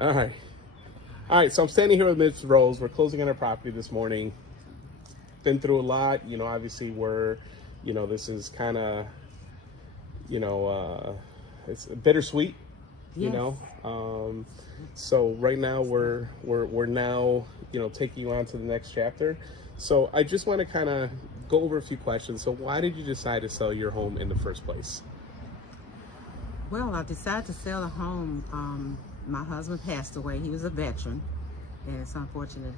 All right. All right. So I'm standing here with Ms. Rose. We're closing on our property this morning. Been through a lot. Obviously this is kind of, it's bittersweet. You Yes. know. So right now we're now taking you on to the next chapter. So I just want to kind of go over a few questions. So why did you decide to sell your home in the first place? Well, I decided to sell a home. My husband passed away. He was a veteran, and it's unfortunate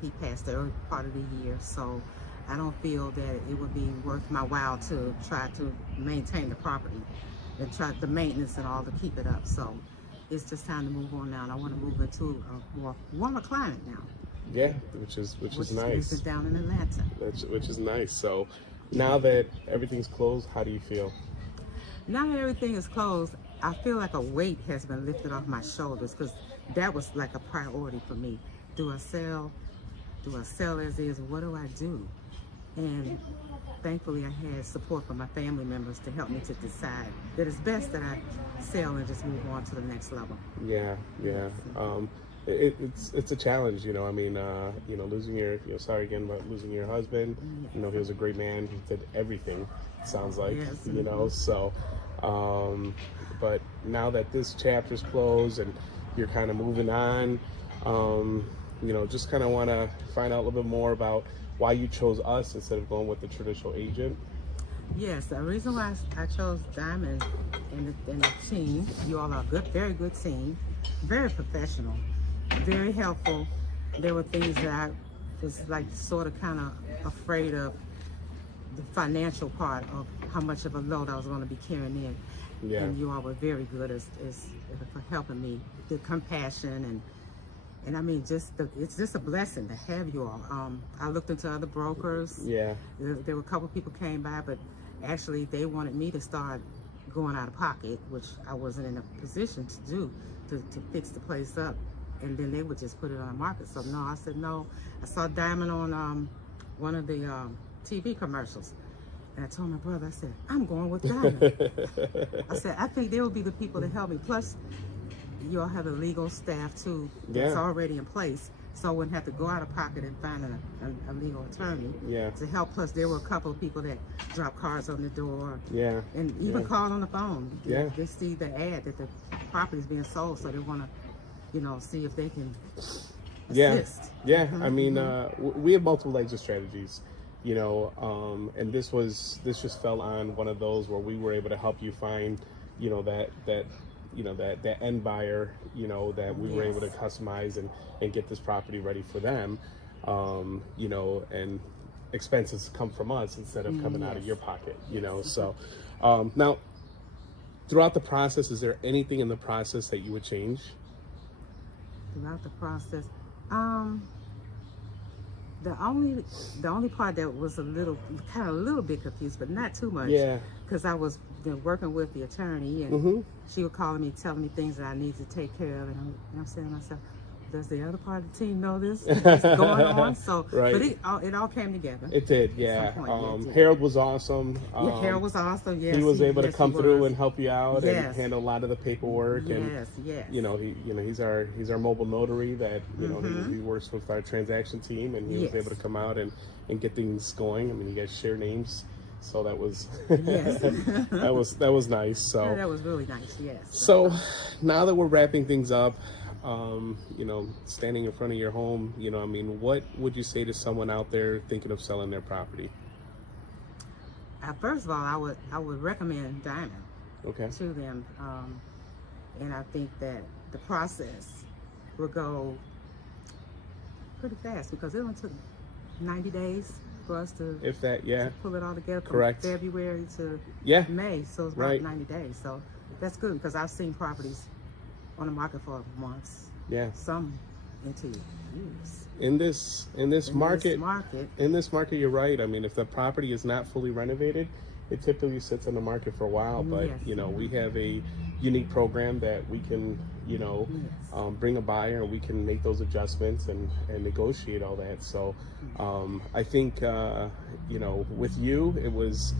he passed the early part of the year. So I don't feel that it would be worth my while to try to maintain the property and try the maintenance and all to keep it up. So it's just time to move on now. And I want to move into a more warmer climate now, Yeah, which is nice. is down in Atlanta. Which is nice. So now that everything's closed, how do you feel? Now that everything is closed, I feel like a weight has been lifted off my shoulders because that was like a priority for me. Do I sell? Do I sell as is? What do I do? And thankfully, I had support from my family members to help me to decide that it's best that I sell and just move on to the next level. Yeah. It's a challenge, losing your, sorry again about losing your husband. He was a great man. He did everything, it sounds like, Yes. so, but now that this chapter's closed and you're kind of moving on, just kind of want to find out a little bit more about why you chose us instead of going with the traditional agent. Yes, the reason why I chose Diamond and the team, you all are a good, very good team, very professional, very helpful. There were things that I was like sort of kind of afraid of, the financial part of how much of a load I was going to be carrying in. Yeah. And you all were very good as for helping me, the compassion and I mean, it's just a blessing to have you all. I looked into other brokers. Yeah. There were a couple people came by, but actually they wanted me to start going out of pocket, which I wasn't in a position to do, to fix the place up. And then they would just put it on the market. So no, I said no. I saw Diamond on one of the TV commercials. And I told my brother, I said, I'm going with Diamond. I said, I think they will be the people to help me. Plus, you all have a legal staff too that's already in place, so I wouldn't have to go out of pocket and find a legal attorney to help. Plus, there were a couple of people that dropped cards on the door, and even called on the phone. They see the ad that the property is being sold, so they want to, see if they can assist. I mean, we have multiple exit strategies, and this just fell on one of those where we were able to help you find, that end buyer, that we were able to customize and get this property ready for them, and expenses come from us instead of coming out of your pocket, So now, throughout the process, is there anything in the process that you would change? Throughout the process, the only part that was a little bit confused, but not too much. Because I was working with the attorney, and she was calling me, telling me things that I need to take care of, and I'm saying to myself, does the other part of the team know this? What's going on? So, but it all came together. It did, Harold was awesome. Harold was awesome. Yes, he was able to come through and help you out and handle a lot of the paperwork. Yes. He's our mobile notary that he works with our transaction team, and he was able to come out and get things going. I mean, you guys share names. So that was that was nice. So that was really nice. Yes. So now that we're wrapping things up, standing in front of your home, what would you say to someone out there thinking of selling their property? First of all, I would recommend Diamond to them, and I think that the process will go pretty fast because it only took 90 days for us to, to pull it all together from February to May, so it's about 90 days. So that's good because I've seen properties on the market for months, some into years. In this market, you're right. I mean, if the property is not fully renovated, it typically sits on the market for a while. But we have a unique program that we can bring a buyer and we can make those adjustments and negotiate all that. So I think with you, it was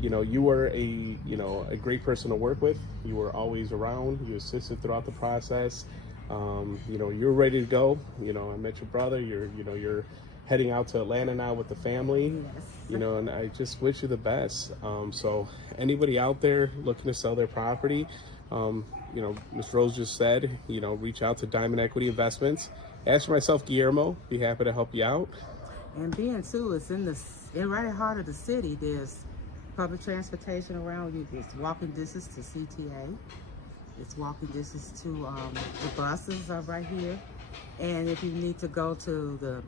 you were a great person to work with. You were always around. You assisted throughout the process. You know, you're ready to go. You know, I met your brother. You're heading out to Atlanta now with the family. Yes. You know, and I just wish you the best. So anybody out there looking to sell their property, you know, Ms. Rose just said, you know, reach out to Diamond Equity Investments. Ask for myself, Guillermo. Be happy to help you out. And being too, it's in right at the heart of the city. There's public transportation around you. It's walking distance to CTA. It's walking distance to the buses are right here. And if you need to go to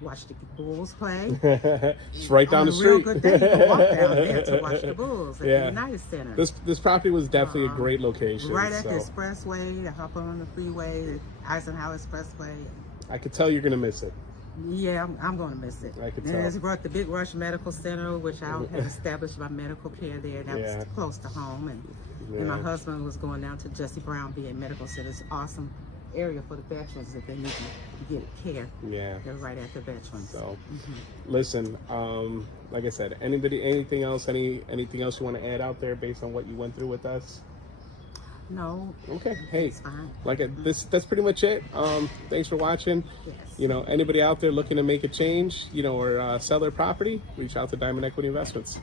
watch the Bulls play, it's right down the street. On a real good day, you can walk down there to watch the Bulls at the United Center. This property was definitely a great location. Right at the expressway, to hop on the freeway, the Eisenhower Expressway. I could tell you're gonna miss it. Yeah, I'm going to miss it. I could and tell. There's the Big Rush Medical Center, which I have established my medical care there. That was close to home. And my husband was going down to Jesse Brown VA Medical Center. It's an awesome area for the veterans if they need to get care. Yeah. They're right at the veterans. So, listen, like I said, anything else you want to add out there based on what you went through with us? No. Okay. Hey, it's fine. That's pretty much it. Thanks for watching. Yes. You know, anybody out there looking to make a change, you know, or sell their property, reach out to Diamond Equity Investments.